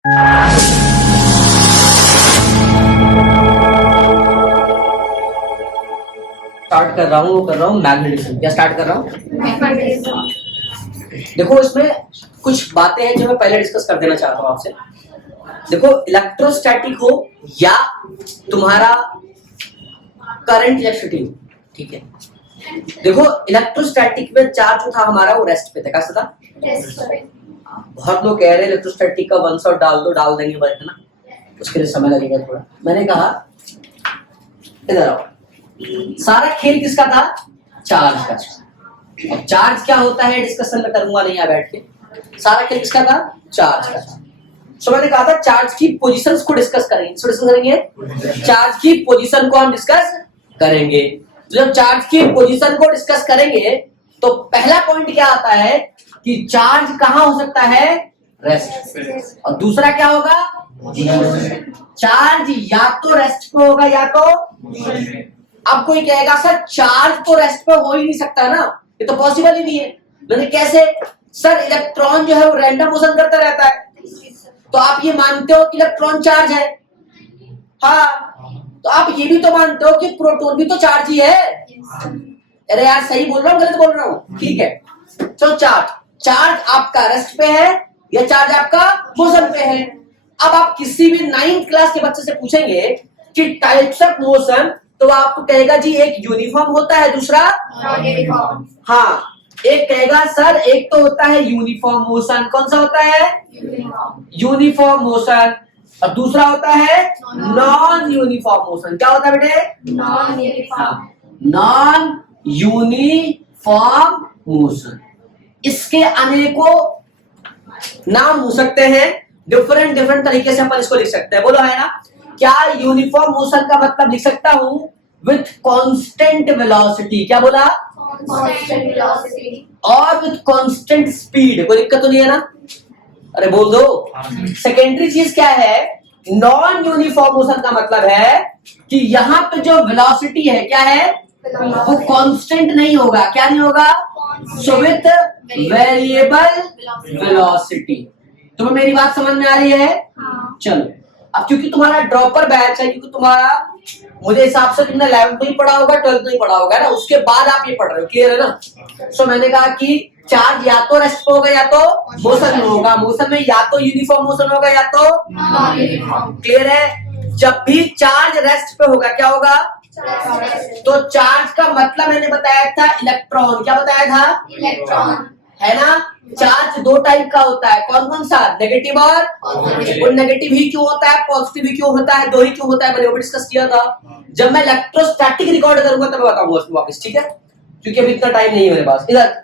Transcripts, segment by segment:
Start कर रहा हूँ मैग्नेटिज्म। क्या स्टार्ट कर रहा हूँ? देखो, इसमें कुछ बातें हैं जो मैं पहले डिस्कस कर देना चाहता हूँ आपसे। देखो, इलेक्ट्रोस्टैटिक हो या तुम्हारा करंट इलेक्ट्रिसिटी हो, ठीक है। देखो, इलेक्ट्रोस्टैटिक में चार्ज जो था हमारा वो रेस्ट पे था। कैसा था? बहुत लोग कह रहे हैं इलेक्ट्रोस्टैटिक का वन शॉट डाल देंगे बस, है ना, उसके लिए समय लगेगा थोड़ा। मैंने कहा इधर आओ, सारा खेल किसका था? चार्ज का। अब चार्ज क्या होता है डिस्कशन में करूंगा नहीं यहाँ बैठ के। सारा खेल किसका था? चार्ज का। सो मैंने कहा था चार्ज की पोजीशंस को डिस्कस करेंगे। चार्ज की पोजीशन को हम डिस्कस करेंगे। जब चार्ज की पोजीशन को डिस्कस करेंगे तो पहला पॉइंट क्या आता है कि चार्ज कहां हो सकता है? रेस्ट। और दूसरा क्या होगा? चार्ज या तो रेस्ट पे होगा या तो। अब कोई कहेगा सर चार्ज तो रेस्ट पे हो ही नहीं सकता ना, ये तो पॉसिबल ही नहीं है। मैंने कैसे? सर इलेक्ट्रॉन जो है वो रैंडम मोशन करता रहता है, तो आप ये मानते हो कि इलेक्ट्रॉन चार्ज है? हाँ, तो आप ये भी तो मानते हो कि प्रोटॉन भी तो चार्ज ही है। अरे यार, सही बोल रहा हूँ गलत बोल रहा हूँ? ठीक है। तो चार्ज आपका रेस्ट पे है या चार्ज आपका मोशन पे है? अब आप किसी भी 9th क्लास के बच्चे से पूछेंगे कि टाइप्स ऑफ मोशन, तो आपको कहेगा जी एक यूनिफॉर्म होता है, दूसरा यूनिफॉर्म। हाँ, एक कहेगा सर एक तो होता है यूनिफॉर्म मोशन। कौन सा होता है? Uniform motion. और दूसरा होता है नॉन यूनिफॉर्म मोशन। क्या होता है बेटे? Non uniform motion. इसके अनेकों नाम हो सकते हैं, डिफरेंट तरीके से अपन इसको लिख सकते हैं। बोलो है ना? क्या यूनिफॉर्म मोशन का मतलब लिख सकता हूं विथ कांस्टेंट वेलोसिटी? क्या बोला? Constant velocity. और विथ कांस्टेंट स्पीड। कोई दिक्कत तो नहीं है ना? अरे बोल दो। सेकेंडरी चीज क्या है? नॉन यूनिफॉर्म मोशन का मतलब है कि यहां पे जो वेलोसिटी है क्या है? वो कांस्टेंट नहीं होगा। क्या नहीं होगा? So with variable velocity. तुम्हें मेरी बात समझ में आ रही है? हाँ। चलो, अब क्योंकि तुम्हारा ड्रॉपर बैच है, क्योंकि तुम्हारा मुझे हिसाब से तुमने 11th में पढ़ा होगा, 12th में पढ़ा होगा ना, उसके बाद आप ये पढ़ रहे हो। क्लियर है ना? सो मैंने कहा कि चार्ज या तो रेस्ट पे होगा या तो मोशन में होगा। मोशन में या तो यूनिफॉर्म मोशन होगा या तो नॉन यूनिफॉर्म। क्लियर है? जब भी चार्ज रेस्ट पे होगा क्या होगा? तो चार्ज का मतलब मैंने बताया था इलेक्ट्रॉन। क्या बताया था? इलेक्ट्रॉन, है ना? चार्ज दो टाइप का होता है। कौन कौन सा? नेगेटिव और नेगेटिव ही क्यों होता है, पॉजिटिव ही क्यों होता है, दो ही क्यों होता है, मैंने वो डिस्कस किया था। जब मैं इलेक्ट्रोस्टैटिक रिकॉर्ड करूंगा तब बताऊंगा उसको वापस, ठीक है? क्योंकि अभी इतना टाइम नहीं है मेरे पास। इधर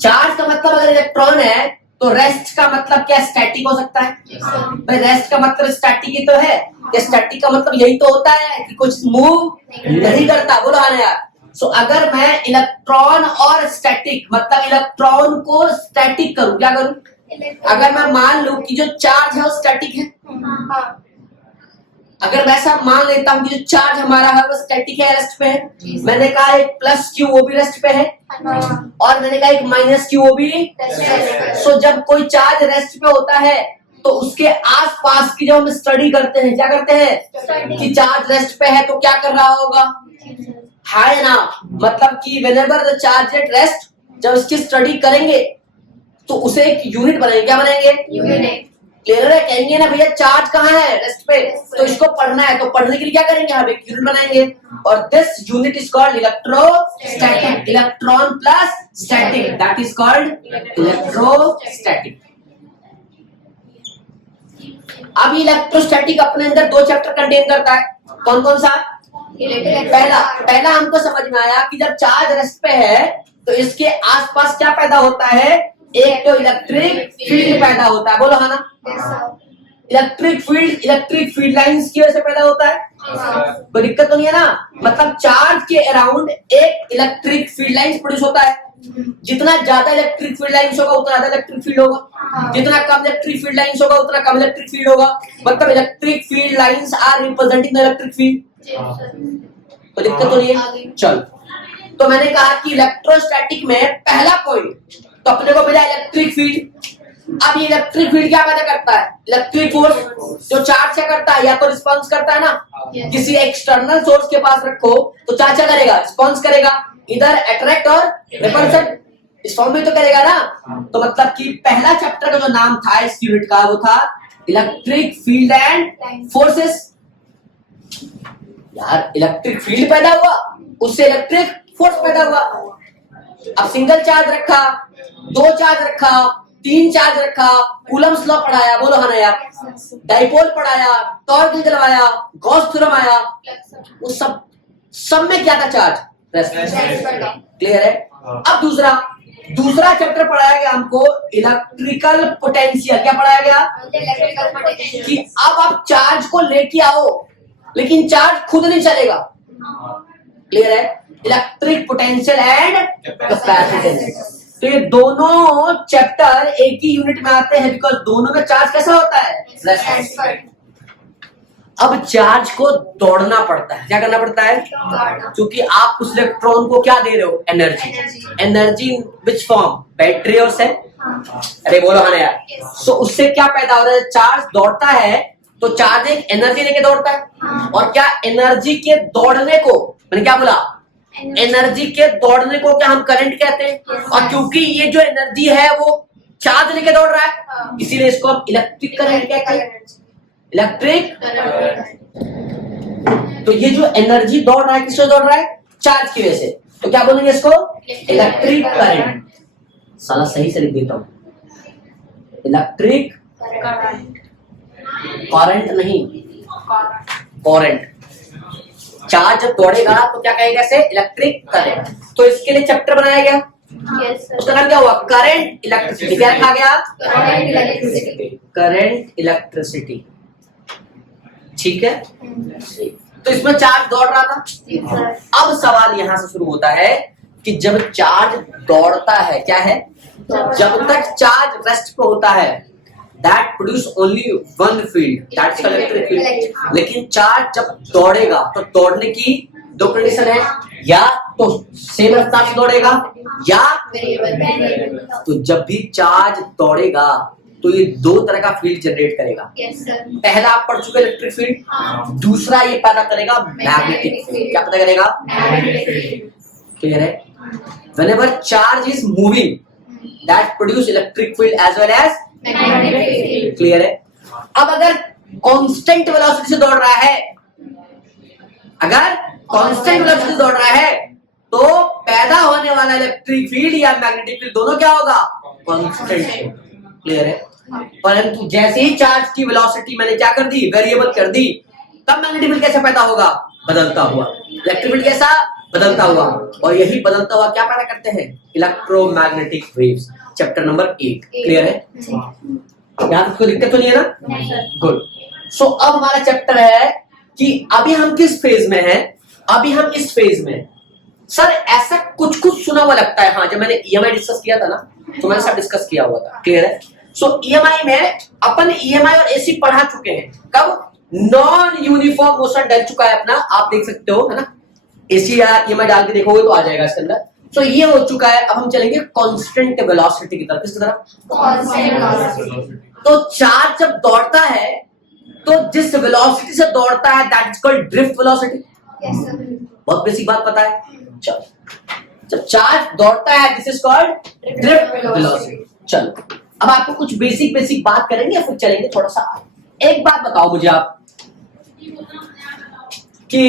चार्ज का मतलब अगर इलेक्ट्रॉन है तो रेस्ट का मतलब क्या? स्टैटिक हो सकता है भाई। रेस्ट का मतलब स्टैटिक ही तो है। स्टैटिक का मतलब यही तो होता है कि कुछ मूव नहीं करता। बोलो हाँ यार। सो अगर मैं इलेक्ट्रॉन और स्टैटिक मतलब इलेक्ट्रॉन को स्टैटिक करूं, क्या करूं? अगर मैं मान लूं कि जो चार्ज है वो स्टैटिक है, अगर मैं ऐसा मान लेता हूं कि जो चार्ज हमारा है वो स्टैटिक है, रेस्ट पे है। मैंने कहा एक प्लस क्यू वो भी रेस्ट पे है, और मैंने कहा एक माइनस क्यू वो भी। सो जब कोई चार्ज रेस्ट पे होता है तो उसके आसपास की जब हम स्टडी करते हैं, क्या करते हैं कि चार्ज रेस्ट पे है तो क्या कर रहा होगा? है ना? मतलब कि whenever the charge at rest, जब इसकी स्टडी करेंगे तो उसे एक यूनिट बनाएंगे। क्या बनाएंगे? यूनिट। क्लियर है? कहेंगे ना भैया चार्ज कहाँ है? रेस्ट पे, तो इसको पढ़ना है, तो पढ़ने के लिए क्या करेंगे? हम एक यूनिट बनाएंगे, और this unit is called electrostatic. Electron plus static, that is called electrostatic. अब इलेक्ट्रोस्टैटिक अपने अंदर दो चैप्टर कंटेन करता है। कौन कौन सा? पहला हमको समझ में आया कि जब चार्ज रेस्ट पे है तो इसके आसपास क्या पैदा होता है? एक तो इलेक्ट्रिक फील्ड पैदा होता है। बोलो हाँ ना? इलेक्ट्रिक फील्ड लाइंस की वजह से पैदा होता है। कोई दिक्कत तो नहीं है ना? मतलब चार्ज के अराउंड एक इलेक्ट्रिक फील्ड लाइंस प्रोड्यूस होता है। जितना ज्यादा इलेक्ट्रिक फील्ड लाइंस होगा उतना ज्यादा इलेक्ट्रिक फील्ड होगा, जितना कम इलेक्ट्रिक फील्ड लाइंस होगा उतना कम इलेक्ट्रिक फील्ड होगा। मतलब electric field lines are representing the electric field. तो दिक्कत तो नहीं है? चल, तो मैंने कहा कि इलेक्ट्रोस्टैटिक में पहला पॉइंट तो अपने को मिला इलेक्ट्रिक फील्ड। अब ये इलेक्ट्रिक फील्ड क्या पैदा करता है? इलेक्ट्रिक फोर्स जो चार्ज क्या करता है, या तो रिस्पॉन्स करता है ना, किसी एक्सटर्नल सोर्स के पास रखो तो चार्ज क्या करेगा? रिस्पॉन्स करेगा, इधर अट्रैक्ट और रिपल्शन इस फॉर्म में तो करेगा ना। तो मतलब कि पहला चैप्टर का जो नाम था इस यूनिट का वो था इलेक्ट्रिक फील्ड एंड फोर्सेस। यार इलेक्ट्रिक फील्ड पैदा हुआ, उससे इलेक्ट्रिक फोर्स पैदा हुआ। अब सिंगल चार्ज रखा, दो चार्ज रखा, तीन चार्ज रखा, कूलम्स लॉ पढ़ाया, बोलो हाँ ना यार, डाइपोल पढ़ाया, टॉर्क निकलवाया, गॉस थ्योरम आया, वो सब में क्या था? चार्ज। क्लियर है? अब दूसरा चैप्टर पढ़ाया गया हमको इलेक्ट्रिकल पोटेंशियल। क्या पढ़ाया गया? कि अब आप चार्ज को लेके आओ लेकिन चार्ज खुद नहीं चलेगा। क्लियर है? Electric potential and capacitance. तो ये दोनों चैप्टर एक ही यूनिट में आते हैं बिकॉज दोनों में चार्ज कैसा होता है? अब चार्ज को दौड़ना पड़ता है। क्या करना पड़ता है? क्योंकि आप उस इलेक्ट्रॉन को क्या दे रहे हो? Energy which form? बैटरी और सेल। अरे बोलो हाँ यार। सो उससे क्या पैदा हो रहा है? चार्ज दौड़ता है तो चार्ज एक एनर्जी लेके दौड़ता है। और क्या एनर्जी के दौड़ने को, मैंने क्या बोला? एनर्जी के दौड़ने को क्या हम करंट कहते हैं? और क्योंकि ये जो एनर्जी है वो चार्ज लेके दौड़ रहा है इसीलिए इसको हम इलेक्ट्रिक करंट कहते हैं। इलेक्ट्रिक। तो ये जो एनर्जी दौड़ रहा है किससे दौड़ रहा है? चार्ज की वजह से। तो क्या बोलेंगे इसको? Electric current. साला सही से लिख देता हूं, इलेक्ट्रिक करंट नहीं, करंट। चार्ज जब दौड़ेगा तो क्या कहेगा इसे? Electric current. तो इसके लिए चैप्टर बनाया गया। उसका नाम क्या हुआ? Current electricity. क्या रखा गया? Current electricity. ठीक है? तो इसमें चार्ज दौड़ रहा था। अब सवाल यहां से शुरू होता है कि जब चार्ज दौड़ता है, क्या है? जब तक चार्ज रेस्ट पे होता है that produce only one field, that's electric field। लेकिन चार्ज जब दौड़ेगा तो दौड़ने की दो कंडीशन है, या तो सेम रफ्तार से दौड़ेगा या तो जब भी चार्ज दौड़ेगा तो ये दो तरह का फील्ड जनरेट करेगा। पहला आप पढ़ चुके इलेक्ट्रिक फील्ड, दूसरा ये पैदा करेगा मैग्नेटिक फील्ड। क्या पैदा करेगा? क्लियर है? whenever charge is moving that produce electric field as well as clear है? अब अगर कांस्टेंट वेलोसिटी से दौड़ रहा है, अगर कांस्टेंट वेलोसिटी से दौड़ रहा है तो पैदा होने वाला इलेक्ट्रिक फील्ड या मैग्नेटिक फील्ड दोनों क्या होगा? कांस्टेंट। क्लियर है? परंतु जैसे ही चार्ज की वेलोसिटी मैंने क्या कर दी? वेरिएबल कर दी, तब मैग्नेटिक फील्ड कैसे पैदा होगा? बदलता हुआ। इलेक्ट्रिक फील्ड कैसा? बदलता हुआ। और यही बदलता हुआ क्या पैदा करते हैं? Electromagnetic waves. Chapter number 8। Clear है? यहां तक कोई दिक्कत तो नहीं है ना? गुड। सो अब हमारा चैप्टर है कि अभी हम किस फेज में हैं? अभी हम इस फेज में। सर ऐसा कुछ सुना हुआ लगता है। हाँ, जब मैंने ईएमआई डिस्कस किया था ना तो मैंने सब डिस्कस किया हुआ था। क्लियर है? सो ईएमआई में अपन ईएमआई और एसी पढ़ा चुके हैं। कब? नॉन यूनिफॉर्म मोशन डल चुका है अपना, आप देख सकते हो, है ना? एसी या ईएमआई डाल के देखोगे तो आ जाएगा इसके अंदर। तो ये हो चुका है। अब हम चलेंगे कांस्टेंट वेलोसिटी की तरफ। किसकी तरफ? तो चार्ज जब दौड़ता है तो जिस वेलोसिटी से दौड़ता है that is called drift velocity. बहुत बेसिक बात पता है? चलो, जब चार्ज दौड़ता है this is called drift velocity. चलो अब आपको कुछ बेसिक बात करेंगे फिर चलेंगे थोड़ा सा। एक बात बताओ मुझे आप कि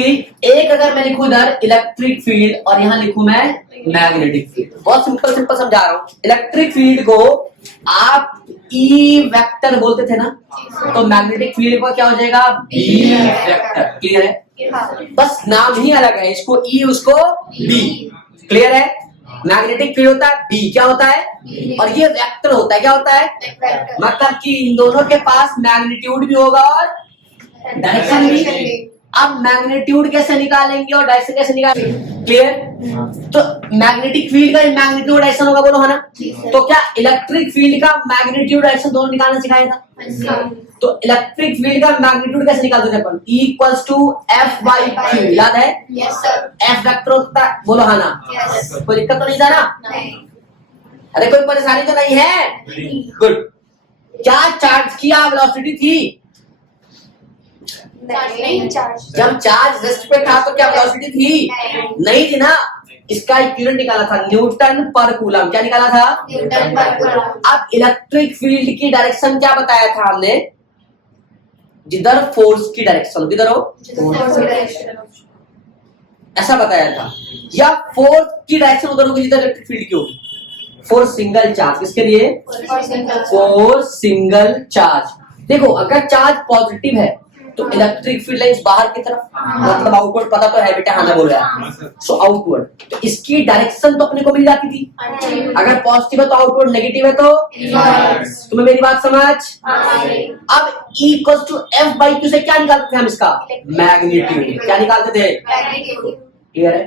एक अगर मैं लिखूं इधर इलेक्ट्रिक फील्ड और यहां लिखूं मैं मैग्नेटिक फील्ड। बहुत सिंपल समझा रहा हूं। इलेक्ट्रिक फील्ड को आप ई वेक्टर बोलते थे ना, तो मैग्नेटिक फील्ड को क्या हो जाएगा? B vector. क्लियर है? बस नाम ही अलग है, इसको ई उसको बी। क्लियर है? मैग्नेटिक फील्ड होता है बी, क्या होता है? और ये वेक्टर होता है, क्या होता है? मतलब कि इन दोनों के पास मैग्नीट्यूड भी होगा और डायरेक्शन भी। अब मैग्नीट्यूड कैसे निकालेंगे और डायरेक्शन कैसे निकालेंगे? क्लियर? तो मैग्नेटिक फील्ड का मैग्नीट्यूड डायरेक्शन होगा, बोलो है ना? तो क्या इलेक्ट्रिक फील्ड का मैग्नीट्यूड डायरेक्शन दोनों निकालना सिखाया था? तो इलेक्ट्रिक फील्ड का मैग्नीट्यूड कैसे निकालते थे अपन? E equals to F by Q। याद है? Yes sir. F वेक्टर होता है, बोलो हाँ ना? कोई दिक्कत तो नहीं था ना? अरे कोई परेशानी तो नहीं है? गुड। क्या चार्ज किया वेलोसिटी थी? नहीं चार्ज। जब चार्ज रेस्ट पे था तो क्या वेलोसिटी थी? नहीं थी ना। इसका इक्विवेलेंट निकाला था न्यूटन पर कूलम। क्या निकाला था? न्यूटन पर कूलम। अब इलेक्ट्रिक फील्ड की डायरेक्शन क्या बताया था हमने? जिधर फोर्स की डायरेक्शन किधर हो, ऐसा बताया था। या फोर्स की डायरेक्शन उधर होगी जिधर इलेक्ट्रिक फील्ड की होगी। फॉर सिंगल चार्ज, किसके लिए? For single charge. देखो अगर चार्ज पॉजिटिव है तो इलेक्ट्रिक फील्ड लाइंस बाहर की तरफ, मतलब आउटवर्ड। पता तो है बेटा, हाँ ना बोल रहा है। सो आउटवर्ड, तो इसकी डायरेक्शन तो अपने को मिल जाती थी। अगर पॉजिटिव है तो आउटवर्ड, नेगेटिव है तो तुम्हें मेरी बात समझ? अब E equal to f by q से क्या निकालते थे हम? इसका मैग्नीट्यूड। क्या निकालते थे? क्लियर है?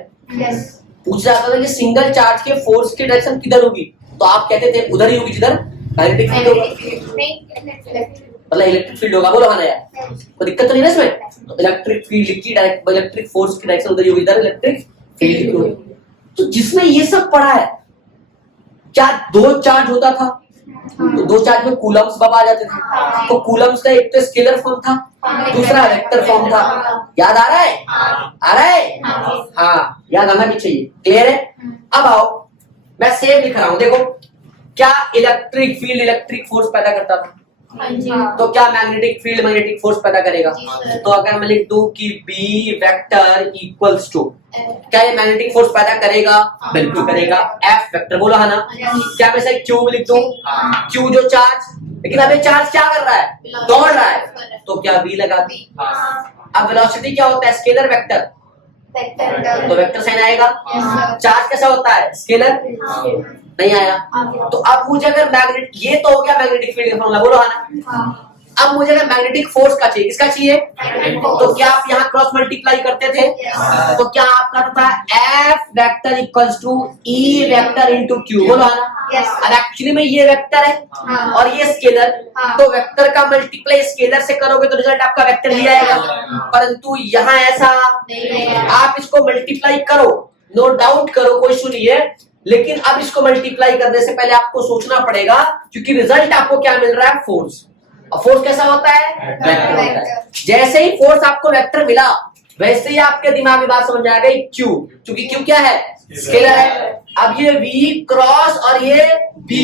पूछा जाता था कि सिंगल चार्ज के फोर्स की डायरेक्शन किधर होगी, तो आप कहते थे उधर ही होगी जिधर मैग्नेटिक फील्ड होगा, मतलब इलेक्ट्रिक फील्ड होगा। बोलो हाँ ना यार, कोई दिक्कत तो नहीं ना इसमें? तो इलेक्ट्रिक फील्ड की डायरेक्ट, इलेक्ट्रिक फोर्स की डायरेक्शन उधर ही होगी जिधर इलेक्ट्रिक फील्ड की होगी। तो जिसमें ये सब पढ़ा है, क्या दो चार्ज होता था तो दो चार्ज में कूलम्स बब आ जाते थे। तो कूलम्स का एक तो स्केलर फॉर्म था, दूसरा वेक्टर फॉर्म था। याद आ रहा है? आ रहा है? हाँ, याद आना भी चाहिए। क्लियर है? अब आओ, मैं सेम लिख रहा हूं। देखो, क्या इलेक्ट्रिक फील्ड इलेक्ट्रिक फोर्स पैदा करता था? तो क्या मैग्नेटिक फील्ड मैग्नेटिक फोर्स पैदा करेगा? तो अगर मैं लिख दूं कि बी वेक्टर इक्वल्स टू, क्या ये मैग्नेटिक फोर्स पैदा करेगा? बिल्कुल करेगा। एफ वेक्टर, बोलो हाँ ना? क्या मैं क्यू में लिख दूं? क्यू जो चार्ज, लेकिन अभी चार्ज क्या कर रहा है? दौड़ रहा है, तो क्या वी लगा दी। अब वेलोसिटी क्या होता है? स्केलर वेक्टर, तो वेक्टर साइन आएगा। चार्ज कैसा होता है? स्केलर। नहीं आया। तो अब मुझे अगर मैग्नेट, ये तो हो गया मैग्नेटिक फील्ड का फॉर्मूला, बोलो हाँ ना? अब मुझे अगर मैग्नेटिक फोर्स का चाहिए, किसका चाहिए? तो क्या आप यहाँ क्रॉस मल्टीप्लाई करते थे? तो क्या आपका था f vector equals to e vector into q, बोलो हाँ ना? अब एक्चुअली में ये वेक्टर है और ये स्केलर, तो वेक्टर का मल्टीप्लाई स्केलर से करोगे तो रिजल्ट आपका वेक्टर ही आएगा। परंतु यहाँ ऐसा, आप इसको मल्टीप्लाई करो, नो डाउट करो, कोई इशू नहीं है, लेकिन अब इसको मल्टीप्लाई करने से पहले आपको सोचना पड़ेगा, क्योंकि रिजल्ट आपको क्या मिल रहा है? फोर्स। और फोर्स कैसा होता है? वेक्टर होता है। जैसे ही फोर्स आपको वेक्टर मिला, वैसे ही आपके दिमाग में बात समझ आएगा क्यू, क्योंकि क्यू क्या है? स्केलर है। अब ये v क्रॉस और ये b,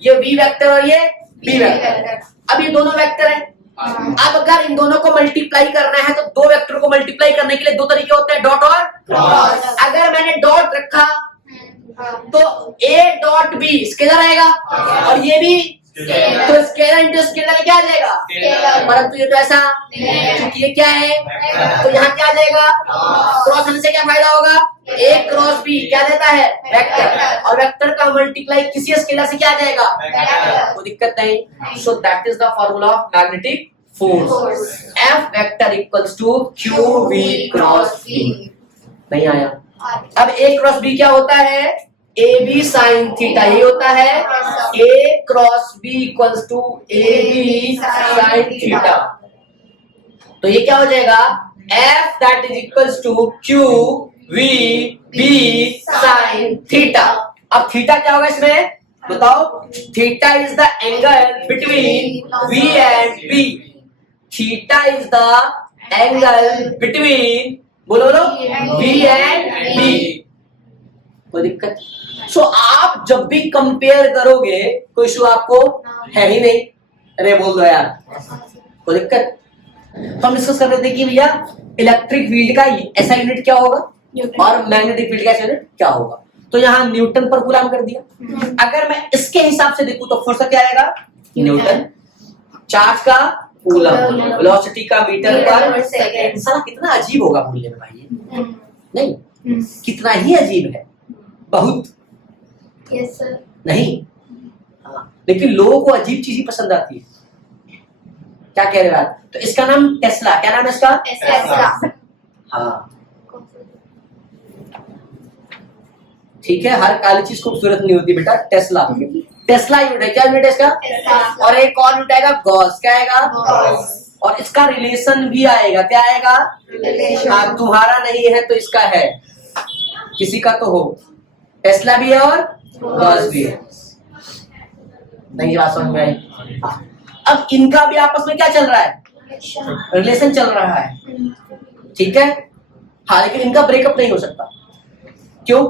ये v वेक्टर और ये b वेक्टर, अब ये दोनों वेक्टर है। अब अगर इन दोनों को मल्टीप्लाई करना है तो दो वेक्टर को मल्टीप्लाई करने के लिए दो तरीके होते हैं, डॉट और क्रॉस। अगर मैंने डॉट रखा तो a डॉट b स्केलर आएगा और ये भी, तो स्केलर इंटू स्केलर क्या आ जाएगा? परंतु ये तो ऐसा, क्योंकि ये क्या है, तो यहाँ क्या आ जाएगा? क्रॉस होने से क्या फायदा होगा? a क्रॉस b क्या देता है? वेक्टर। और वेक्टर का मल्टीप्लाई किसी स्केलर से क्या आ जाएगा? कोई दिक्कत नहीं। So that is the formula of magnetic force, F vector equals to Q v cross b। नहीं आया? अब a क्रॉस b क्या होता है? ए बी साइन थीटा, ये होता है A cross B equals to A B sine theta. तो ये क्या हो जाएगा? F that is equals to Q we B sine theta. अब थीटा क्या होगा इसमें? बताओ। Theta is the angle between V and B. Theta is the angle between, बोलो वी एंड बी। कोई दिक्कत? सो आप जब भी कंपेयर करोगे, कोई इशू आपको है ही नहीं। अरे बोल दो यार, कोई दिक्कत? तो हम डिस्कस कर रहे थे कि भैया इलेक्ट्रिक फील्ड का ऐसा यूनिट क्या होगा और मैग्नेटिक फील्ड का ऐसा यूनिट क्या होगा। तो यहाँ न्यूटन पर कूलम कर दिया। अगर मैं इसके हिसाब से देखूं तो फोर्स क्या आएगा? न्यूटन। चार्ज का कूलम, वेलोसिटी का मीटर पर सेकंड। साला कितना अजीब होगा बोलने में भाई, नहीं कितना ही अजीब है, बहुत। Yes sir. नहीं, लेकिन लोगों को अजीब चीज ही पसंद आती है। क्या कह रहे हो आप? तो इसका नाम टेस्ला। क्या नाम है इसका? टेस्ला। हाँ ठीक है, हर काली चीज खूबसूरत नहीं होती बेटा। टेस्ला, टेस्ला यूनिट है। क्या यूनिट है इसका? और एक और यूनिट आएगा गॉस। क्या आएगा? और इसका रिलेशन भी आएगा। क्या आएगा? हाँ, तुम्हारा नहीं है तो इसका है, किसी का तो हो। टेस्ला भी है और गॉस भी है। नहीं बात समझ में आई? अब इनका भी आपस में क्या चल रहा है? रिलेशन चल रहा है, ठीक है। हाँ, लेकिन इनका ब्रेकअप नहीं हो सकता। क्यों?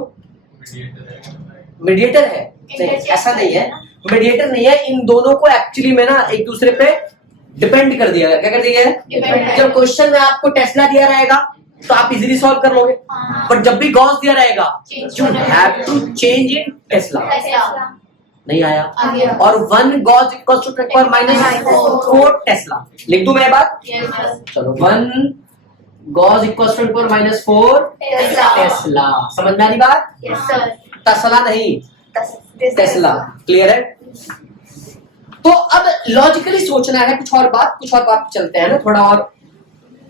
मीडिएटर है। नहीं, ऐसा नहीं है, मीडिएटर नहीं है। इन दोनों को एक्चुअली में ना एक दूसरे पे डिपेंड कर दिया गया। क्या कर दिया गया? जब क्वेश्चन में आपको टेस्ला दिया रहेगा तो आप इजीली सॉल्व कर लोगे, बट जब भी गॉस दिया रहेगा you have to change in tesla. नहीं आया? और 1 गॉस इक्वल टू 10⁻⁴ टेस्ला। लिख दूं मैं बात? चलो, 1 गॉस इक्वल टू 10⁻⁴ टेस्ला। समझ में आ रही बात? तस्ला नहीं, टेस्ला। क्लियर है? तो अब लॉजिकली सोचना है, कुछ और बात चलते हैं ना थोड़ा और।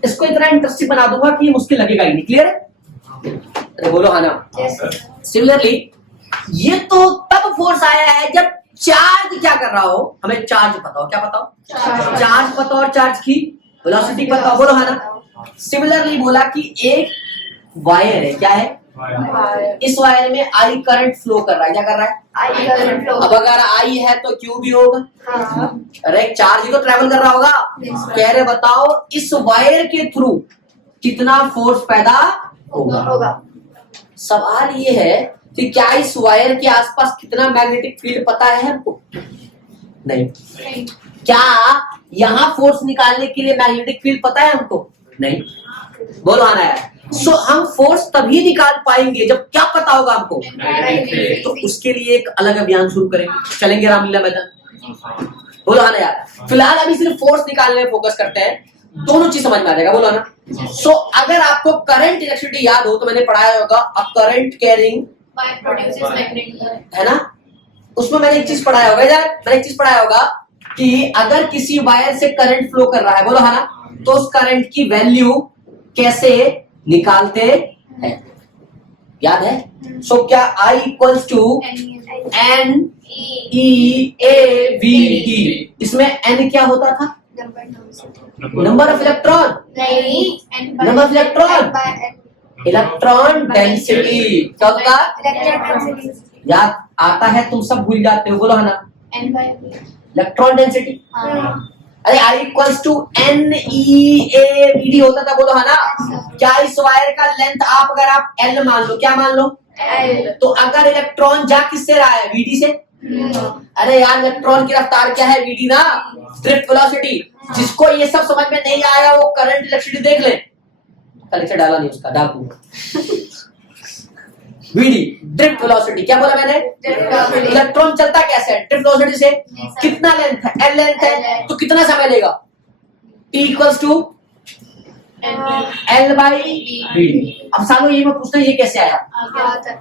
इसको इतना इंटरेस्टिंग बना दूंगा कि मुश्किल लगेगा ही नहीं। क्लियर है? अरे बोलो हाँ ना। सिमिलरली ये तो तब फोर्स आया है जब चार्ज क्या कर रहा हो। हमें चार्ज पता हो, क्या पता हो? चार्ज पता हो और चार्ज की वेलोसिटी पता हो। बोलो हाँ ना। सिमिलरली बोला कि एक वायर है, क्या है? इस वायर में आई करंट फ्लो कर रहा है। क्या कर रहा है? I current flow. अब अगर आई है तो क्यू भी होगा। अरे चार्ज ही तो ट्रेवल कर रहा होगा। कह रहे बताओ इस वायर के थ्रू कितना फोर्स पैदा होगा। सवाल ये है कि क्या इस वायर के आसपास कितना मैग्नेटिक फील्ड पता है हमको? नहीं। क्या यहाँ फोर्स निकालने के लिए मैग्नेटिक फील्ड पता है हमको? नहीं। बोलो आना है। सो हम फोर्स तभी निकाल पाएंगे जब क्या पता होगा हमको। तो उसके लिए एक अलग अभियान शुरू करेंगे, चलेंगे रामलीला मैदान। बोलो हाँ ना यार। फिलहाल अभी सिर्फ फोर्स निकालने में फोकस करते हैं, दोनों चीज समझ में आ जाएगा। बोलो ना। सो अगर आपको करंट इलेक्ट्रिसिटी याद हो तो मैंने पढ़ाया होगा अ करंट कैरिंग है ना, उसमें मैंने एक चीज पढ़ाया होगा यार, मैंने एक चीज पढ़ाया होगा कि अगर किसी वायर से करंट फ्लो कर रहा है, बोलो हाँ ना, तो उस करंट की वैल्यू कैसे निकालते हैं? याद है? सो क्या I equals to N E A V D। इसमें N क्या होता था? Number of electron. Number of electron, electron density. क्या होता? याद आता है, तुम सब भूल जाते हो। बोलो है ना, इलेक्ट्रॉन डेंसिटी। अरे I इक्वल्स टू NeAVD होता था। बोलो है ना। क्या इस वायर का लेंथ अगर आप L मान लो, क्या मान लो? तो अगर इलेक्ट्रॉन जा किससे रहा है? VD से। अरे यार इलेक्ट्रॉन की रफ्तार क्या है? VD ना, ड्रिफ्ट वेलोसिटी। जिसको ये सब समझ में नहीं आया वो करंट इलेक्ट्रिसिटी देख ले। कलेक्टर डाला नहीं उसका, डाल दूंगा। VD drift velocity. क्या बोला मैंने? इलेक्ट्रॉन चलता कैसे है? ड्रिफ्ट वेलोसिटी से। कितना लेंथ है? L लेंथ है, तो कितना समय लेगा? T equals to L by VD। अब सालों ये मैं पूछता हूँ ये कैसे आया?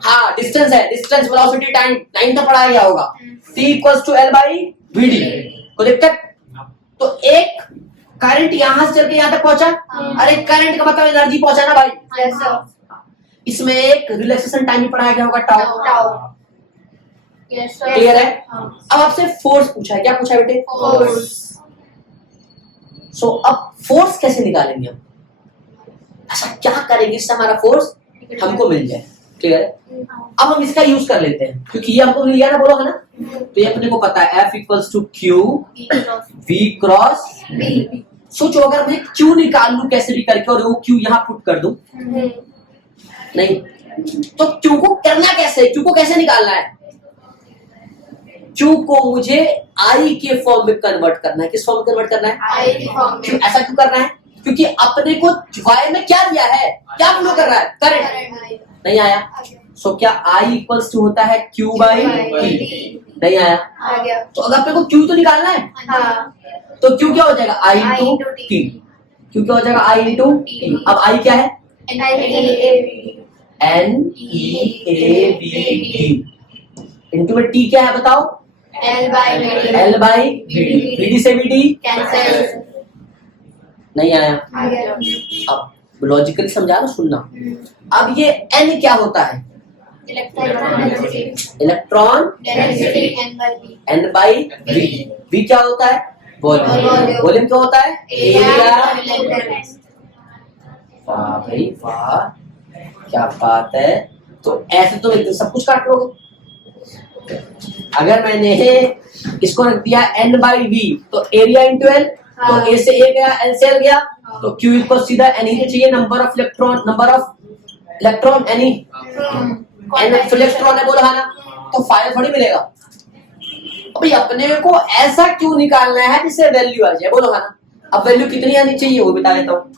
हाँ डिस्टेंस है, डिस्टेंस वेलोसिटी टाइम 9 तो पढ़ा गया होगा। T equals to L by VD। को दिक्कत? तो एक करंट यहां से चल के यहां तक पहुंचा। अरे करंट का मतलब एनर्जी पहुंचा ना भाई। इसमें एक रिलैक्सेशन टाइम भी पढ़ाया गया होगा, टाउ। क्लियर है? अब आपसे फोर्स पूछा है। क्या पूछा है बेटे? फोर्स। सो अब फोर्स कैसे निकालेंगे हम? ऐसा क्या करेंगे इससे हमारा फोर्स हमको मिल जाए? क्लियर है? अब हम इसका यूज कर लेते हैं क्योंकि ये हमको मिल गया ना। बोलो है ना। तो ये अपने को पता है F equals to Q V cross B। सोचो अगर मैं Q निकाल लूं कैसे भी करके और वो Q यहाँ पुट कर दूं, नहीं तो Q को करना कैसे? Q को कैसे निकालना है? Q को मुझे I के फॉर्म में कन्वर्ट करना है। किस फॉर्म में कन्वर्ट करना है? I के फॉर्म में। ऐसा क्यों करना है? क्योंकि अपने को वायर में क्या दिया है? क्या फ्लो कर रहा है? करंट। नहीं आया? सो क्या I इक्वल्स टू होता है Q बाई T। नहीं आया? तो अगर अपने को Q तो निकालना है, तो Q क्या हो जाएगा? I into T। Q क्या हो जाएगा? I into T। अब I क्या है? NeAVD। इंटू में T क्या है बताओ? L by VD। VD से VD कैंसिल। नहीं आया? अब लॉजिकली समझा ना, सुनना। अब ये N क्या होता है? Electron density N by V। V क्या होता है? वॉल्यूम। वॉल्यूम क्या होता है? एरिया। वाह भाई वाह, क्या बात है। तो ऐसे तो एकदम सब कुछ काट लोगे। अगर मैंने इसको रख दिया n बाई वी तो एरिया इंटू एल, तो ए से ए गया एल से एल गया, तो क्यू इक्वल सीधा एन ही चाहिए, number of electron any an electron है, बोला है ना, तो फाइनल थोड़ी मिलेगा। भाई अपने को ऐसा क्यों निकालना है जिससे वैल्यू आ जाए, बोलो है ना। अब वैल्यू कितनी आनी चाहिए वो बता देता हूँ।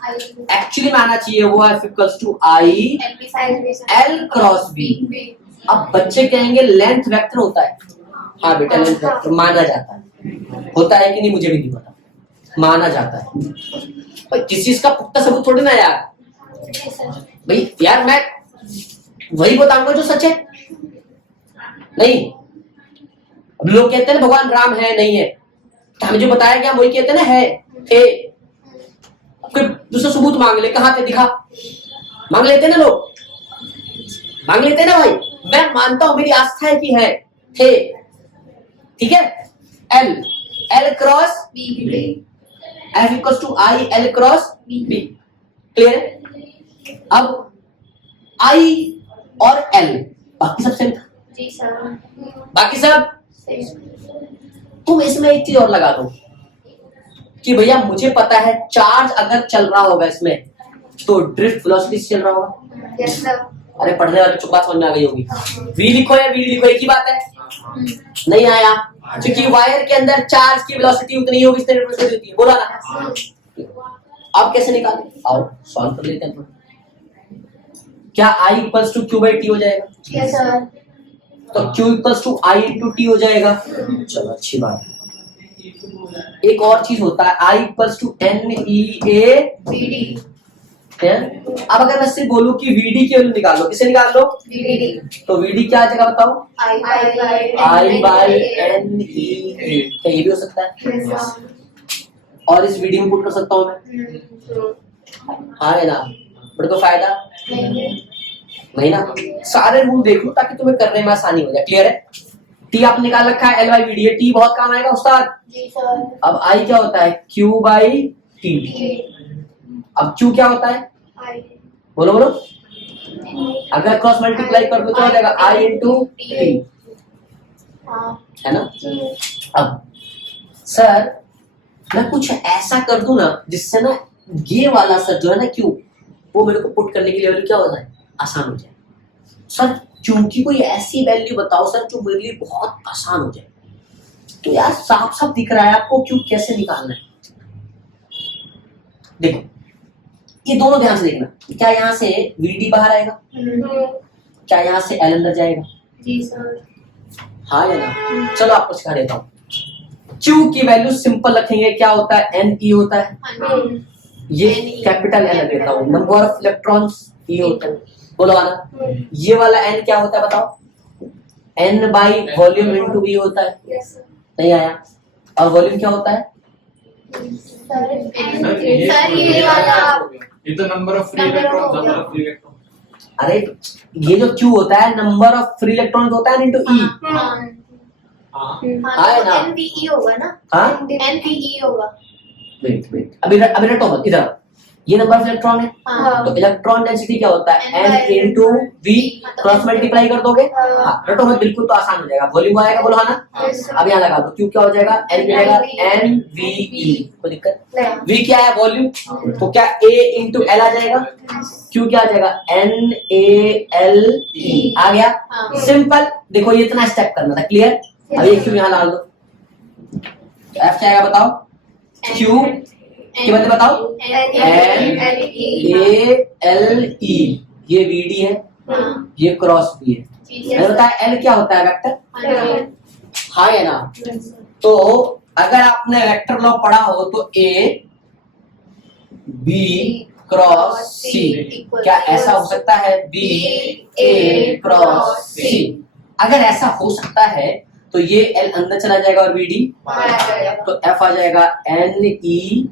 एक्चुअली में आना चाहिए वो f equals to I l cross b. अब बच्चे कहेंगे लेंथ वेक्टर होता है, हाँ बेटा लेंथ वेक्टर माना जाता है, होता है कि नहीं मुझे भी नहीं पता, माना जाता है। भाई किसी चीज का पुख्ता सबूत थोड़ी ना यार, भाई यार मैं वही बताऊंगा जो सच है। नहीं अब लोग कहते हैं भगवान राम है नहीं है, तो हमें जो बताया गया वही कहते हैं ना है थे। कोई दूसरा सबूत मांग ले, कहाँ थे दिखा, मांग लेते ना लोग, मांग लेते ना भाई। मैं मानता हूं, मेरी आस्था है कि है थे, ठीक है। L l cross b, f equals to I l cross b, clear है। अब आई और एल बाकी सब सेम था, जी सर, बाकी सब। तुम इसमें एक चीज और लगा दो कि भैया मुझे पता है चार्ज अगर चल रहा होगा इसमें तो ड्रिफ्ट वेलोसिटी से चल रहा होगा। यस सर, अरे पढ़ने वाले को बात समझ में आ गई होगी। वी लिखो या वी लिखो एक ही बात है, नहीं आया, क्योंकि वायर के अंदर चार्ज की वेलोसिटी उतनी होगी जितनी वेलोसिटी होती है, बोला ना। अब कैसे निकालें, आओ सॉल्व कर लेते हैं। क्या I equals to q by t हो जाएगा? यस सर, तो Q equals to I into t हो जाएगा। चलो अच्छी बात है। एक और चीज होता है I equals to n e a vd, अब अगर मैं सिर्फ बोलूं कि VD की वैल्यू निकाल लो, किसे निकाल लो? वीडी, तो VD क्या आ जाएगा बताओ? आई I बाई एन ई ए, क्या ये भी हो सकता है? और इस VD में पुट कर सकता हूँ मैं, हाँ है ना, बड़े को फायदा नहीं ना। सारे रूल देख लो ताकि तुम्हें करने में आसानी हो जाए, क्लियर है। टी आप निकाल रखा है l by v d, t बहुत काम आएगा उस्ताद। जी सर, अब आई क्या होता है? Q by T. अब क्यू क्या होता है? आई, बोलो बोलो, अगर क्रॉस मल्टीप्लाई कर दो तो हो जाएगा आई इंटू टी, है ना। अब सर मैं कुछ ऐसा कर दूं ना जिससे ना ये वाला सर जो है ना क्यू, वो मेरे को पुट करने के लिए क्या होता है आसान हो जाए। सर क्योंकि कोई ऐसी वैल्यू बताओ सर जो मेरे लिए बहुत आसान हो जाए। तो यार साफ साफ दिख रहा है आपको क्यू कैसे निकालना है। देखो ये दोनों ध्यान से देखना, क्या यहाँ से VD बाहर आएगा, क्या यहाँ से L अंदर जाएगा? जी सर, हाँ या ना। चलो आपको सिखा देता हूँ। Q की वैल्यू सिंपल रखेंगे, क्या होता है? NE होता है, ये कैपिटल N देता हूँ, नंबर ऑफ इलेक्ट्रॉन्स ये होता है, बोलो आना। ये वाला N क्या होता है बताओ? N by volume into V होता है, यस सर, नहीं आया। और वॉल्यूम क्या होता है? सर ये वाला ये तो number of free electrons, number of free electron. अरे ये जो Q होता है नंबर ऑफ फ्री इलेक्ट्रॉन होता है इंटू E, हाँ है ना? NVE होगा ना, हाँ? NVE होगा, वेट अभी रटो मत, इधर ये नंबर ऑफ इलेक्ट्रॉन है, हाँ, तो इलेक्ट्रॉन डेंसिटी क्या होता है? N N into V, cross multiply कर दोगे, हाँ रटो मत बिल्कुल, तो आसान हो जाएगा। वॉल्यूम आएगा, बोलो हाँ ना। अब यहाँ लगा दो, Q क्या हो जाएगा? N मिलेगा NVE, कोई दिक्कत? V क्या है? वॉल्यूम, तो क्या A इंटू L आ जाएगा, Q क्या आ जाएगा? NaLe आ गया, सिंपल। देखो ये इतना स्टेप करना था, क्लियर। अब ये Q यहाँ डाल दो, F क्या आएगा बताओ? Q के बदले बताओ? NaLe, ये VD है, ये क्रॉस B है। मैंने बताया L क्या होता है? वेक्टर, हाँ है ना। तो अगर आपने वेक्टर लॉ पढ़ा हो तो A B क्रॉस C, क्या ऐसा हो सकता है? B A cross C। अगर ऐसा हो सकता है तो ये L अंदर चला जाएगा और VD, तो F आ जाएगा NEA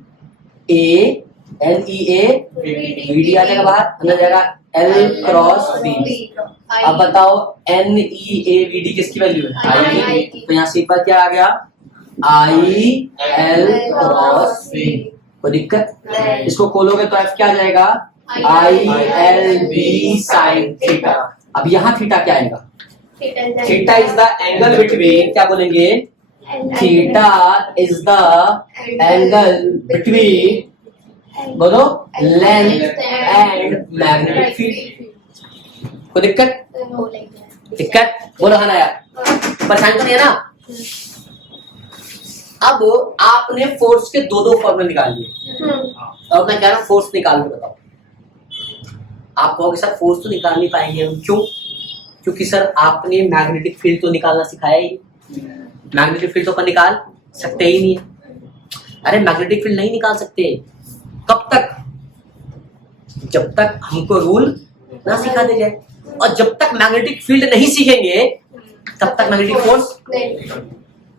VD आ जाएगा बाहर, अंदर जाएगा L क्रॉस B। अब बताओ NEA VD किसकी वैल्यू है? I की, तो यहाँ सी पर क्या आ गया? IL cross B। कोई दिक्कत? इसको खोलोगे तो F क्या आ जाएगा? ILB sign theta. अब यहाँ थीटा क्या आएगा? Theta is the angle between, क्या बोलेंगे, theta is the angle between, बोलो, लेंथ एंड मैग्नेटिक फील्ड। कोई दिक्कत, दिक्कत बोलो हाँ ना यार, परेशान तो नहीं है ना। अब आपने फोर्स के दो फॉर्मूले निकाल लिए, और मैं कह रहा हूं फोर्स निकाल के बताओ। आप कहोगे सर फोर्स तो निकाल नहीं पाएंगे हम, क्यों? क्योंकि सर आपने मैग्नेटिक फील्ड तो निकालना सिखाया ही, मैग्नेटिक फील्ड तो अपन निकाल सकते ही नहीं है। अरे मैग्नेटिक फील्ड नहीं निकाल सकते, कब तक? जब तक हमको रूल ना सिखा दे जाए, और जब तक मैग्नेटिक फील्ड नहीं सीखेंगे तब तक मैग्नेटिक फोर्स।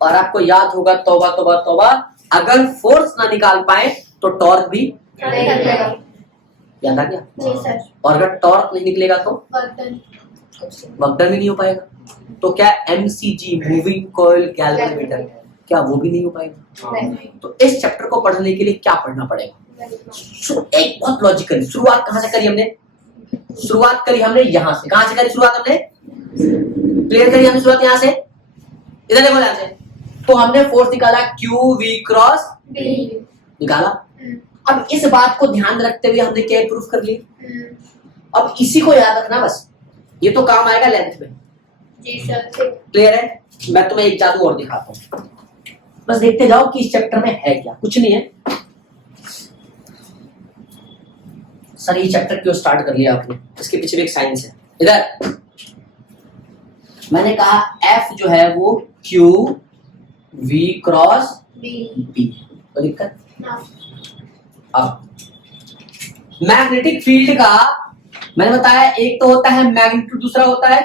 और आपको याद होगा, तौबा तौबा तौबा, अगर फोर्स ना निकाल पाए तो टॉर्क भी याद आ गया। और अगर टॉर्क नहीं निकलेगा तो वर्कडन भी नहीं हो पाएगा। तो क्या MCG, मूविंग कॉइल गैल्वेनोमीटर, क्या वो भी नहीं हो पाएगा? तो इस चैप्टर को पढ़ने के लिए क्या पढ़ना पड़ेगा? एक बहुत लॉजिकल शुरुआत कहां से करी हमने? शुरुआत करी हमने यहां से। कहां से करी शुरुआत हमने? क्लियर करी हमने शुरुआत यहां से, इधर देखो यहां से। तो हमने फोर्स निकाला QV क्रॉस निकाला। अब इस बात को ध्यान रखते हुए हमने क्या प्रूफ कर लिया। अब इसी को याद रखना बस, ये तो काम आएगा लेंथ में। क्लियर है? मैं तुम्हें एक जादू और दिखाता हूं, बस देखते जाओ कि इस चैप्टर में है क्या। कुछ नहीं है सर, ये चैप्टर क्यों स्टार्ट कर लिया आपने, इसके पीछे भी एक साइंस है। इधर मैंने कहा F जो है वो QV क्रॉस B, कोई दिक्कत? अब मैग्नेटिक फील्ड का मैंने बताया, एक तो होता है मैग्नीट्यूड, दूसरा होता है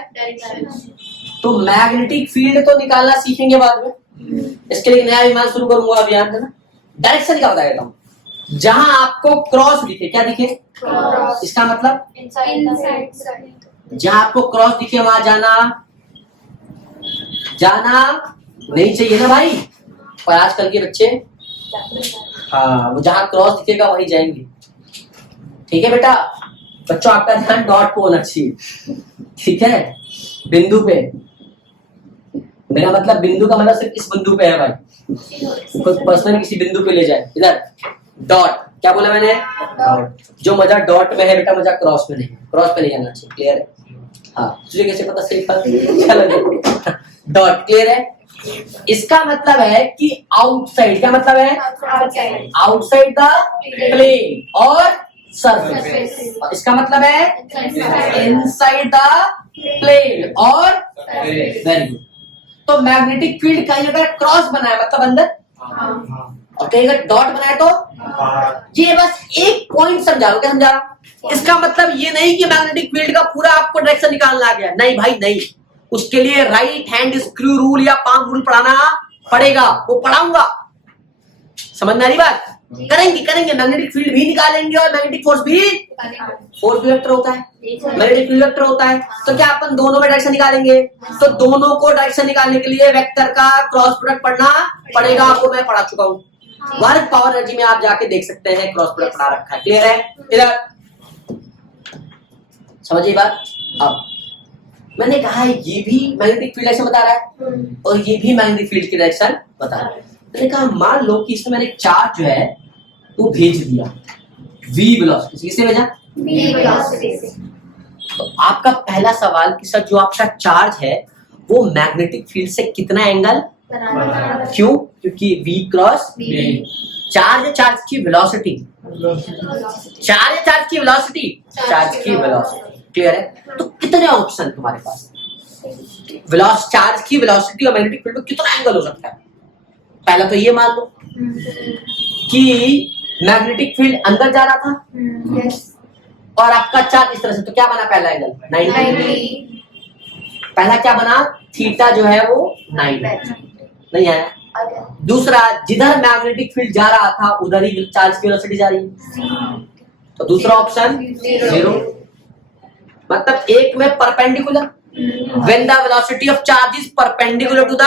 तो मैग्नेटिक फील्ड तो निकालना सीखेंगे बाद में। इसके लिए नया विमान शुरू करूंगा अभियान है ना। डायरेक्शन क्या बता देता हूं, जहां आपको क्रॉस दिखे, क्या दिखे? इसका मतलब जहां आपको क्रॉस दिखे वहां जाना नहीं चाहिए ना भाई। पर आजकल के बच्चे, हाँ, वो जहां क्रॉस दिखेगा वहीं जाएंगे। ठीक है बेटा, बच्चों आपका ध्यान डॉट पे होना चाहिए, ठीक है, बिंदु पे। मेरा मतलब बिंदु का मतलब सिर्फ इस बिंदु पे है भाई, खुद पर्सनल किसी बिंदु पे ले जाए। इधर डॉट, क्या बोला मैंने? डॉट। जो मजा डॉट में है बेटा, मजा क्रॉस में नहीं है, क्रॉस पे नहीं जाना चाहिए। क्लियर है? हाँ, तुझे कैसे पता सही फल? चलो डॉट, क्लियर है? इसका मतलब है कि आउटसाइड, क्या मतलब है? आउटसाइड द प्लेन और सरफेस। इसका मतलब है इनसाइड द प्लेन और वेरी गुड। तो मैग्नेटिक फील्ड कहीं अगर क्रॉस बनाए मतलब अंदर, और कहीं अगर डॉट बनाए तो ये बस एक पॉइंट समझा लो। क्या समझा? इसका मतलब ये नहीं कि मैग्नेटिक फील्ड का पूरा आपको डायरेक्शन निकालना आ गया, नहीं भाई नहीं। उसके लिए राइट हैंड स्क्रू रूल या पाम रूल पढ़ाना पड़ेगा, वो पढ़ाऊंगा। समझ में आ रही बात? करेंगे मैग्नेटिक फील्ड भी निकालेंगे और मैग्नेटिक फोर्स भी। फोर्स भी वेक्टर होता है, मैग्नेटिक फील्ड वेक्टर होता है। तो क्या अपन दोनों में डायरेक्शन निकालेंगे? तो दोनों को डायरेक्शन निकालने के लिए वेक्टर का क्रॉस प्रोडक्ट पढ़ना पड़ेगा। आपको मैं पढ़ा चुका हूँ, वर्क पावर एनर्जी में आप जाके देख सकते हैं, क्रॉस प्रोडक्ट पढ़ा रखा है। क्लियर है? इधर समझिए बात। अब मैंने कहा ये भी मैग्नेटिक फील्ड डायरेक्शन बता रहा है और ये भी मैग्नेटिक फील्ड की डायरेक्शन बता रहा है। मैंने कहा मान लो कि इसमें मैंने एक चार्ज जो है वो भेज दिया v वेलोसिटी, किससे भेजा? v वेलोसिटी से। तो आपका पहला सवाल कि सर जो आपका चार्ज है वो मैग्नेटिक फील्ड से कितना एंगल? क्यों? क्योंकि v क्रॉस चार्ज है, चार्ज की वेलोसिटी, चार्ज है, चार्ज की वेलोसिटी, चार्ज की वेलोसिटी। क्लियर है? तो कितने ऑप्शन तुम्हारे पास? चार्ज की वेलोसिटी और मैग्नेटिक फील्ड में कितना एंगल हो सकता है? पहला तो ये मान लो कि मैग्नेटिक फील्ड अंदर जा रहा था और आपका चार्ज इस तरह से, तो क्या बना पहला एंगल? 90। पहला क्या बना? थीटा जो है वो 90 नहीं आया। दूसरा, जिधर मैग्नेटिक फील्ड जा रहा था उधर ही चार्ज की वेलोसिटी जा रही है, तो दूसरा ऑप्शन 0। मतलब एक में perpendicular, when the velocity of charge is perpendicular to the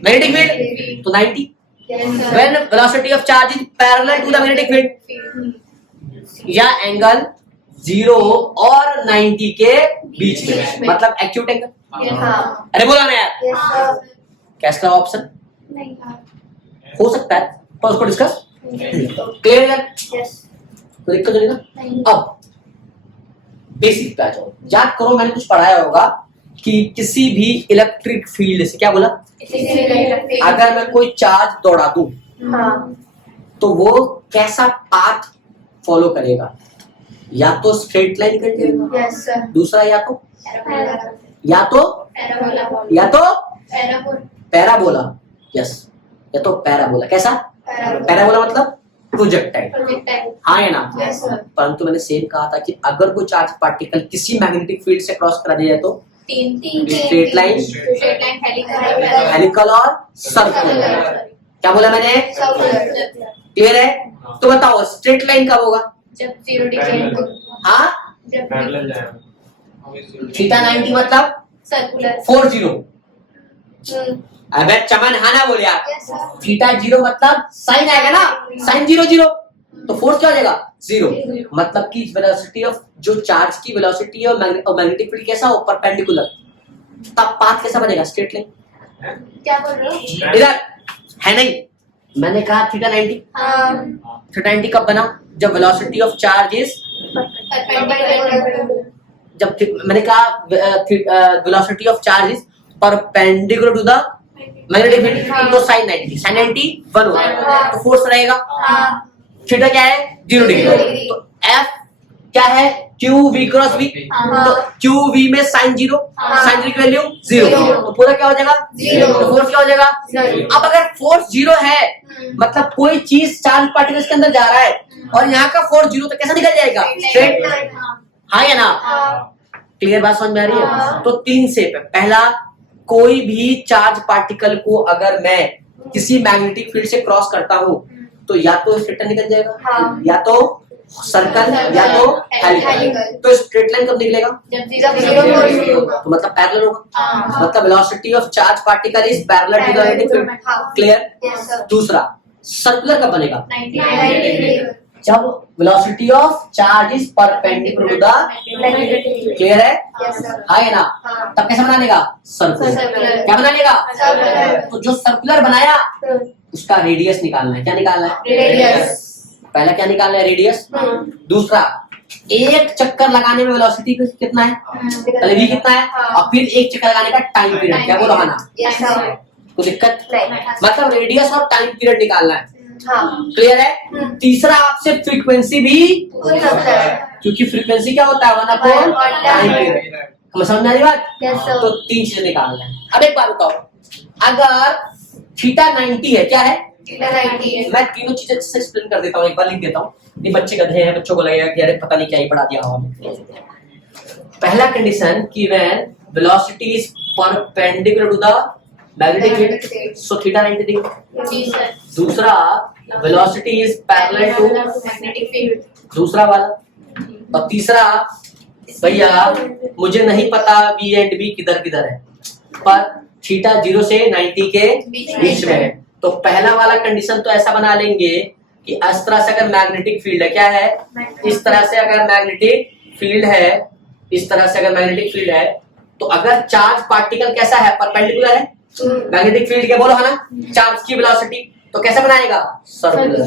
magnetic field तो 90, when velocity of charge is parallel to the magnetic field या एंगल 0 और 90 के बीच में, मतलब एक्यूट एंगल। हाँ अरे बोला ना यार, यस सर क्या इसका ऑप्शन नहीं हो सकता है, पर उसको डिस्कस क्लियर है, यस कोई दिक्कत नहीं ना। नहीं अब बेसिक पे आ जाओ, याद करो मैंने कुछ पढ़ाया होगा कि किसी भी इलेक्ट्रिक फील्ड से, क्या बोला, अगर मैं कोई चार्ज दौड़ा दूं हाँ तो वो कैसा पाथ फॉलो करेगा, या तो स्ट्रेट लाइन कर जाएगा, यस सर दूसरा या तो पैराबोला, यस, या तो पैराबोला, कैसा पैराबोला मतलब प्रोजेक्टाइल, हाँ है ना। यस सर परंतु मैंने सेम कहा था कि अगर कोई चार्ज पार्टिकल किसी मैग्नेटिक फील्ड से क्रॉस करा दिया जाए तो स्ट्रेट लाइन, हेलिकल और सर्कुलर, क्या बोला मैंने, क्लियर है। तो बताओ स्ट्रेट लाइन कब होगा, जब 0 डिग्री हाँ, जब पैरेलल जाएगा। थीटा 90 मतलब सर्कुलर 40, अबे चमन हाँ ना बोले आप, यस सर थीटा 0 मतलब साइन आएगा ना, साइन 0 0 तो फोर्स क्या हो जाएगा 0, मतलब कि वेलोसिटी ऑफ जो चार्ज की वेलोसिटी है और मैग्नेटिक फील्ड कैसा हो, परपेंडिकुलर, तब पाथ कैसा बनेगा, स्ट्रेट लाइन। क्या बोल रहे हो इधर है नहीं, मैंने कहा थीटा 90, हाँ थीटा 90 कब बना, जब वेलोसिटी ऑफ चार्ज इज, जब मैंने कहा velocity of charge is perpendicular to the magnetic field, तो साइन 90, साइन 90 1 होगा, तो फोर्स रहेगा, थीटा क्या है 0 डिग्री, तो एफ क्या है क्यू वी क्रॉस वी, तो क्यू वी में साइन 0, साइन 0 की वैल्यू 0, तो पूरा क्या हो जाएगा 0, तो फोर्स क्या हो जाएगा 0। अब अगर फोर्स 0 है मतलब कोई चीज चार्ज पार्टिकल्स के अंदर जा रहा है और यहाँ का फोर्स 0, तो कैसा निकल जाएगा, स्ट्रेट, हाँ या ना, क्लियर बात समझ में आ रही है। तो 3 से पहला, कोई भी चार्ज पार्टिकल को अगर मैं किसी मैग्नेटिक फील्ड से क्रॉस करता हूँ तो या तो स्ट्रेट लाइन निकल जाएगा, या तो सर्कल, या तो हेलिकल, तो स्ट्रेट लाइन कब निकलेगा, जब 0 तो मतलब पैरेलल होगा, मतलब velocity of charge particle is parallel to the magnetic field, clear. Yes sir दूसरा, सर्कुलर कब बनेगा, 90 जब velocity of charge is perpendicular to the, clear है, यस सर हाँ है ना, हाँ। तब कैसा बना लेगा, सर्कुलर, सर्कुलर। क्या बना लेगा, सर्कुलर। तो जो सर्कुलर बनाया उसका रेडियस निकालना है, क्या निकालना है, रेडियस पहला क्या निकालना है, रेडियस, दूसरा एक चक्कर लगाने में वेलोसिटी कितना है, v कितना है, और फिर एक चक्कर लगाने का टाइम पीरियड, क्या बोलो हाँ ना, यस सर कोई दिक्कत, नहीं मतलब रेडियस और टाइम पीरियड निकालना है, हाँ क्लियर है। तीसरा आपसे फ्रीक्वेंसी भी, पूछ सकता है क्योंकि फ्रीक्वेंसी क्या होता है, 1/टाइम पीरियड, समझ में आ रही बात, यस सर तो 3 चीजें निकालना है। अब एक बात बताओ, अगर थीटा 90 है, क्या है, थीटा 90 है मैं तीनों चीजें अच्छे से एक्सप्लेन कर देता हूँ, एक बार लिख देता हूँ, ये बच्चे गधे हैं, बच्चों को लगेगा कि अरे पता नहीं क्या ही पढ़ा दिया हमें। पहला कंडीशन कि when velocity is perpendicular to the magnetic field, so theta 90 degree. जी सर दूसरा, velocity is parallel to, magnetic field दूसरा वाला, और तीसरा, भैया मुझे नहीं पता वी एंड बी किधर किधर है, पर थीटा 0 से 90 के बीच में है, तो पहला वाला कंडीशन तो ऐसा बना लेंगे कि इस तरह से अगर मैग्नेटिक फील्ड है, क्या है, इस तरह से अगर मैग्नेटिक फील्ड है, इस तरह से अगर मैग्नेटिक फील्ड है, तो अगर चार्ज पार्टिकल कैसा है, परपेंडिकुलर है मैग्नेटिक फील्ड के, बोलो है ना, चार्ज की वेलोसिटी, तो कैसे बनाएगा, सर्कुलर,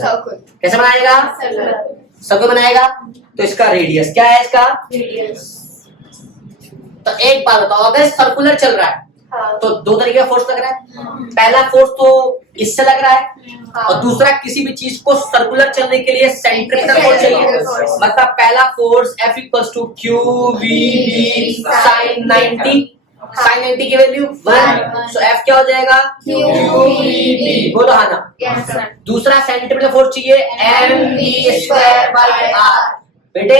कैसे बनाएगा, सर्कुलर बनाएगा, तो इसका रेडियस क्या है, इसका रेडियस तो एक बात बताओ, अगर सर्कुलर चल रहा है हाँ तो 2 तरीके का फोर्स लग रहा है, पहला फोर्स तो इससे लग रहा है, और दूसरा किसी भी चीज को सर्कुलर चलने के लिए सेंट्रिपिटल फोर्स चाहिए, मतलब पहला force F equals to Q we B sine 90, sine 90 की वैल्यू 1, सो F क्या हो जाएगा, QVB, बोलो हाँ ना। यस सर दूसरा सेंट्रिपिटल फोर्स चाहिए mv²/r, बेटे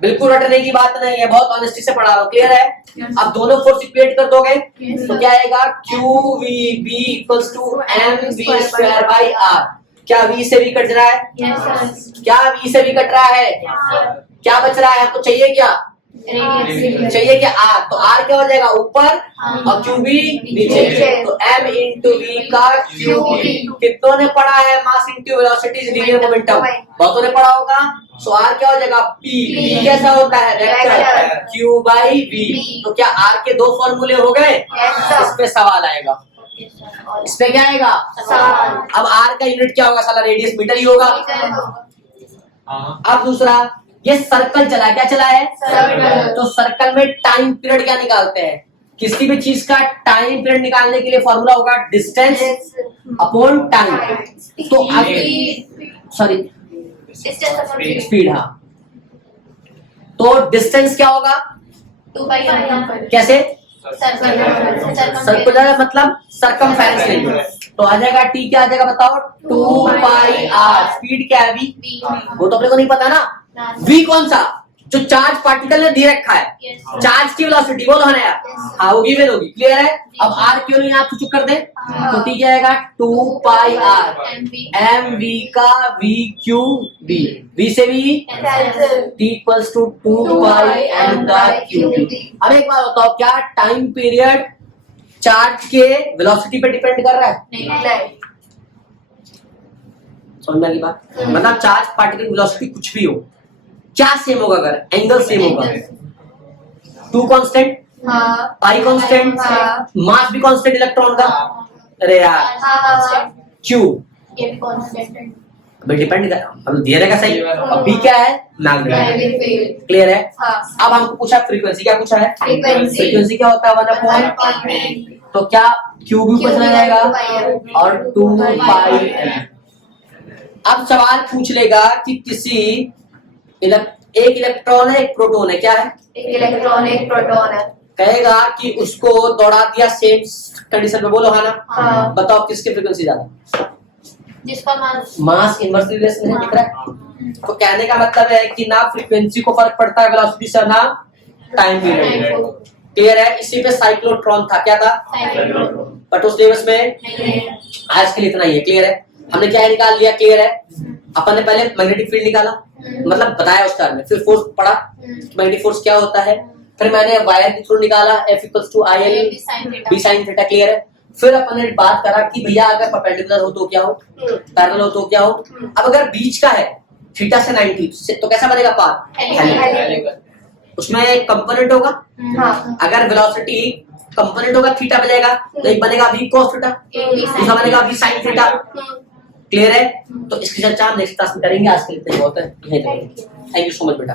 बिल्कुल रटने की बात नहीं है, बहुत ऑनेस्टी से पढ़ा रहा हूं, क्लियर है। अब दोनों फोर्स इक्वेट कर दोगे तो क्या आएगा, QVB इक्वल्स टू mv²/r, क्या v से v कट रहा है, यस सर क्या v से v कट रहा है, क्या बच रहा है, आपको चाहिए क्या, Radius. चाहिए कि आर, तो आर क्या हो जाएगा ऊपर हाँ। और क्यू भी नीचे, नीचे। तो एम इंटू वी का क्यू बी। कितनों ने पढ़ा है mass into velocity is linear momentum? बहुतों ने पढ़ा होगा। सो आर क्या हो जाएगा पी, पी कैसा होता है vector vector. Q by v. V। तो क्या आर के दो फॉर्मूले हो गए? Yes, sir. इस पे सवाल आएगा, इस पे क्या आएगा सवाल। अब आर का यूनिट क्या होगा? साला रेडियस मीटर ही होगा। हाँ अब दूसरा, ये सर्कल चला, क्या चला है? सर्कल। तो सर्कल में टाइम पीरियड क्या निकालते हैं? किसी भी चीज का टाइम पीरियड निकालने के लिए फॉर्मूला होगा डिस्टेंस अपॉन टाइम। तो सॉरी स्पीड, हाँ। तो डिस्टेंस क्या होगा? 2 कैसे? सर्कल सर्कुलर मतलब सरकमफेरेंस नहीं, तो आ जाएगा टी, क्या आ जाएगा बताओ? 2 पाई आर। स्पीड क्या है? वी। वो तो अपने को नहीं पता ना। वी कौन सा? जो चार्ज पार्टिकल ने दे रखा है, चार्ज की वेलोसिटी, बोलो है ना यार। हाँ वो गिवन होगी, क्लियर है। अब आर क्यों नहीं आप चुप कर दे, तो टी क्या आएगा? 2 पाई आर एम वी का वी क्यू बी, वी से v t equals to 2 pi m का क्यू बी। अब एक बात बताओ, क्या टाइम पीरियड चार्ज के वेलोसिटी पे डिपेंड कर रहा है? समझना की बात, मतलब चार्ज पार्टिकल वेलोसिटी कुछ भी हो, क्या सेम होगा? अगर एंगल सेम होगा, 2 कांस्टेंट, पाई कांस्टेंट, हाँ। मास भी कांस्टेंट इलेक्ट्रॉन का। अरे यार क्यू डिपेंड कर, मतलब दिया रहेगा सही। अब बी क्या है? मैग्नेटिक, क्लियर है। अब हमको पूछा फ्रीक्वेंसी, क्या पूछा है? फ्रीक्वेंसी क्या होता है? 1/, तो क्या क्यू भी ऊपर चला जाएगा और 2 पाई एम। अब सवाल पूछ लेगा कि किसी एक इलेक्ट्रॉन है, एक प्रोटॉन है, क्या है? एक इलेक्ट्रॉन एक प्रोटॉन है। कहेगा कि उसको दौड़ा दिया सेम कंडीशन में, बोलो है ना। हाँ। बताओ किसकी फ्रीक्वेंसी ज्यादा? जिसका मास इनवर्सली रिलेशन है, दिख रहा है। तो कहने का मतलब है कि ना फ्रीक्वेंसी को फर्क पड़ता है वेलोसिटी से, ना टाइम पीरियड। क्लियर है। इसी पे साइक्लोट्रॉन था, क्या था? बट उस दिवस में आज के लिए इतना ही है, क्लियर है। हमने क्या निकाल लिया? क्लियर है। अपन ने पहले मैग्नेटिक फील्ड निकाला, मतलब बताया उस टर्म में, फिर फोर्स पढ़ा, मैग्नेटिक फोर्स क्या होता है, फिर मैंने वायर के थ्रू निकाला F equals to I L B sin theta, clear है। फिर अपन ने बात करा कि भैया अगर परपेंडिकुलर हो तो क्या हो, पैरेलल हो तो क्या हो। अब अगर बीच का है थीटा से 90 तो कैसा बनेगा पाथ? उसमें एक कंपोनेंट होगा, अगर वेलोसिटी कंपोनेंट होगा थीटा बनेगा, तो एक बनेगा v cos थीटा, दूसरा बनेगा v sin थीटा, क्लियर है। तो इसकी चर्चा हम नेक्स्ट क्लास में करेंगे, आज के लिए इतना बहुत है। थैंक यू सो मच बेटा।